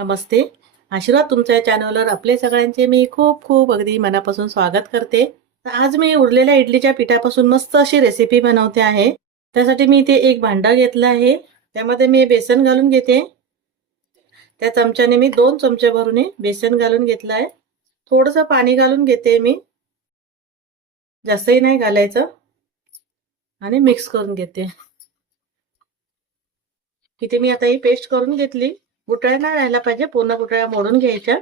नमस्ते. आशीर्वाद तुमच्या चॅनलवर आपले सगळ्यांचे मी खूप खूप अगदी मनापासून स्वागत करते. तर आज मी उरलेल्या इडलीच्या पिठापासून मस्त अशी रेसिपी बनवते आहे. त्यासाठी मी इथे एक भांडा घेतला आहे. त्यामध्ये मी बेसन घालून घेते. त्या चमच्याने मी दोन चमचे भरून बेसन घालून घेतलं आहे. थोडंसं पाणी घालून घेते मी. जास्तही नाही घालायचं. आणि मिक्स करून घेते. इथे मी आता ही पेस्ट करून घेतली. गुटळ्याला राहायला पाहिजे पूर्ण गुटळ्या मोडून घ्यायच्या.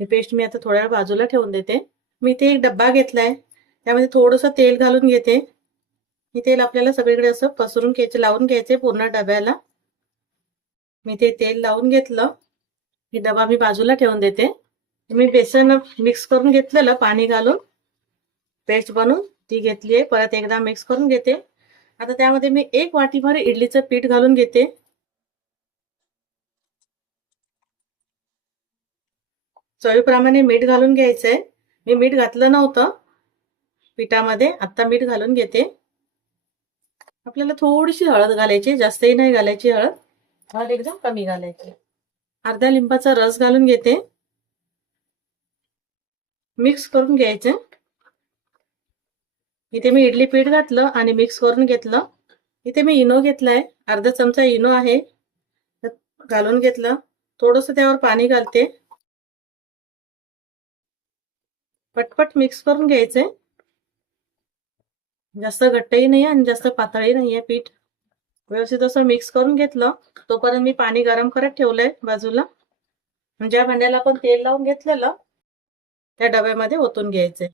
ही पेस्ट मी आता थोड्या वेळ बाजूला ठेवून देते. मी इथे एक डब्बा घेतलाय त्यामध्ये थोडंसं तेल घालून घेते. हे तेल आपल्याला सगळीकडे असं पसरून घ्यायचे लावून घ्यायचे पूर्ण डब्याला. मी ते तेल लावून घेतलं. हे डबा मी बाजूला ठेवून देते. मी बेसन मिक्स करून घेतलेलं पाणी घालून. पेस्ट बनवून ती घेतली आहे परत एकदा मिक्स करून घेते. आता त्यामध्ये मी एक वाटीभर इडलीचं पीठ घालून घेते. चवीप्रमाणे मीठ घालून घ्यायचंय. मी मीठ घातलं नव्हतं. पिठामध्ये आता मीठ घालून घेते. आपल्याला थोडीशी हळद घालायची जास्तही नाही घालायची हळद. हळद एकदम कमी घालायची. अर्ध्या लिंबाचा रस घालून घेते. मिक्स करून घ्यायचं. इथे मी इडली पीठ घातलं आणि मिक्स करून घेतलं. इथे मी इनो घेतलाय. अर्धा चमचा इनो आहे. घालून घेतलं. थोडस त्यावर पाणी घालते. पटपट मिक्स करून घ्यायचंय जास्त घट्टही नाही आणि जास्त पातळही नाहीये पीठ. व्यवस्थित असं मिक्स करून घेतलं. तोपर्यंत मी पाणी गरम करत ठेवलंय बाजूला. ज्या भांड्याला आपण तेल लावून घेतलेलं त्या डब्यामध्ये ओतून घ्यायचंय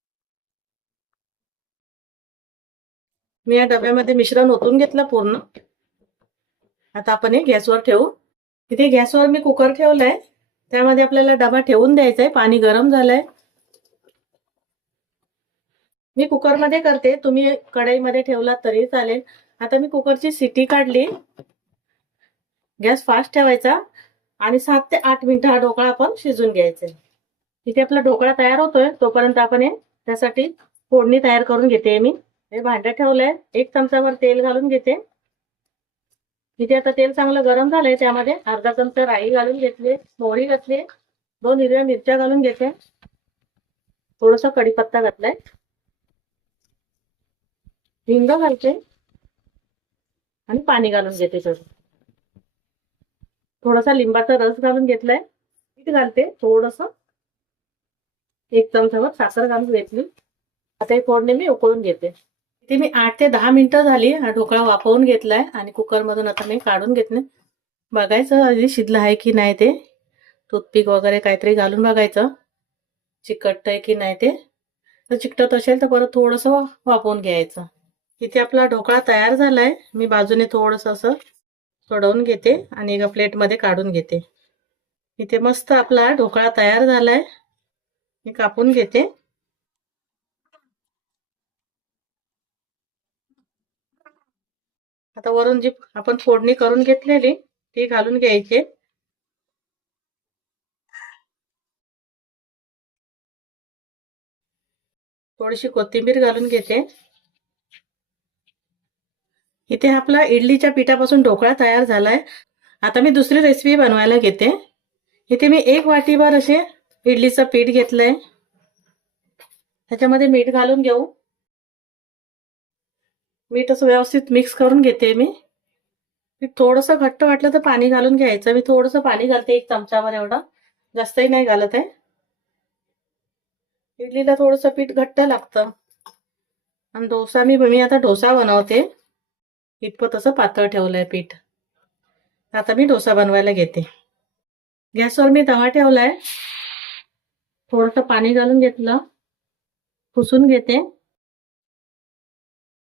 मी या डब्यामध्ये मिश्रण ओतून घेतलं पूर्ण. आता आपण हे गॅसवर ठेवू. इथे गॅसवर मी कुकर ठेवलाय. त्यामध्ये आपल्याला डबा ठेवून द्यायचा आहे पाणी गरम झालंय. मी कुकरमध्ये करते. तुम्ही कढईमध्ये ठेवला तरी चालेल. आता मी कुकरची सिटी काढली. गॅस फास्ट ठेवायचा. आणि सात ते आठ मिनिटं हा ढोकळा आपण शिजून घ्यायचा इथे आपला ढोकळा तयार होतोय. तोपर्यंत आपण हे त्यासाठी फोडणी तयार करून घेते मी. हे भांडं ठेवलंय. एक चमचाभर तेल घालून घेते. इथे आता तेल चांगलं गरम झालंय. त्यामध्ये अर्धा चमचा राई घालून घेतली. मोहरी घातली. दोन हिरव्या मिरच्या घालून घेते. थोडस कढीपत्ता घातलाय. हिंग घालते आणि पाणी घालून घेते सर. थोडासा लिंबाचा रस घालून घेतलाय. मीठ घालते थोडस. एक चमचावर साखर घालून घेतली. आता हे फोडणी मी उकळून घेते. इथे मी आठ ते दहा मिनिटं झाली. हा ढोकळा वाफवून घेतलाय आणि कुकरमधून आता मी काढून घेतले. बघायचं आधी शिजलं आहे की नाही ते. टूथपिक वगैरे काहीतरी घालून बघायचं. चिकट आहे की नाही ते. तर चिकटत असेल तर परत थोडंसं वाफवून घ्यायचं. इथे आपला ढोकळा तयार झालाय. मी बाजूने थोडस असं सोडवून घेते आणि एका प्लेटमध्ये काढून घेते. इथे मस्त आपला ढोकळा तयार झालाय. मी कापून घेते. आता वरून जी आपण फोडणी करून घेतलेली ती घालून घ्यायची. थोडीशी कोथिंबीर घालून घेते. इथे आपला इडलीच्या पिठापासून ढोकळा तयार झालाय. आता मी दुसरी रेसिपी बनवायला घेते. इथे मी एक वाटीभर असे इडलीचं पीठ घेतलंय. त्याच्यामध्ये मीठ घालून घेऊ. मीठ असं व्यवस्थित मिक्स करून घेते मी. थोडंसं घट्ट वाटलं तर पाणी घालून घ्यायचं. मी थोडंसं पाणी घालते एक चमचावर एवढं. जास्तही नाही घालत आहे. इडलीला थोडंसं पीठ घट्ट लागतं. आणि डोसा मी मी आता डोसा बनवते. इतकं तसं पातळ ठेवलंय पीठ. आता मी डोसा बनवायला घेते. गॅसवर मी तवा ठेवलाय. थोडंसं पाणी घालून घेतलं. पुसून घेते.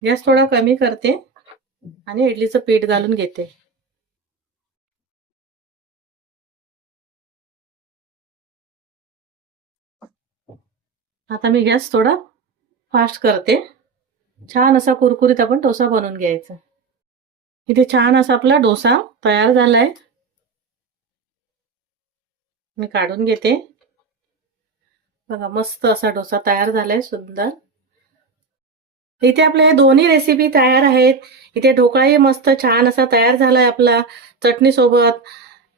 गॅस थोडा कमी करते आणि इडलीचं पीठ घालून घेते. आता मी गॅस थोडा फास्ट करते. छान असा कुरकुरीत आपण डोसा बनवून घ्यायचा. इथे छान असा आपला डोसा तयार झालाय. मी काढून घेते. बघा मस्त असा डोसा तयार झालाय सुंदर. इथे आपल्या हे दोन्ही रेसिपी तयार आहेत. इथे ढोकळाही मस्त छान असा तयार झालाय आपला चटणी सोबत.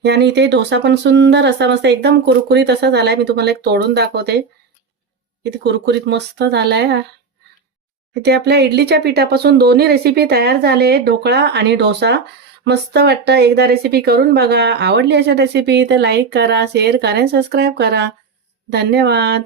आणि इथे डोसा पण सुंदर असा मस्त एकदम कुरकुरीत असा झालाय. मी तुम्हाला एक तोडून दाखवते. इथे कुरकुरीत मस्त झालाय. इथे आपल्या इडलीच्या पिठापासून दोन्ही रेसिपी तयार झाले ढोकळा आणि डोसा. मस्त वाटतं एकदा रेसिपी करून बघा. आवडली अशा रेसिपी तर लाईक करा शेअर करा सबस्क्राईब करा. धन्यवाद.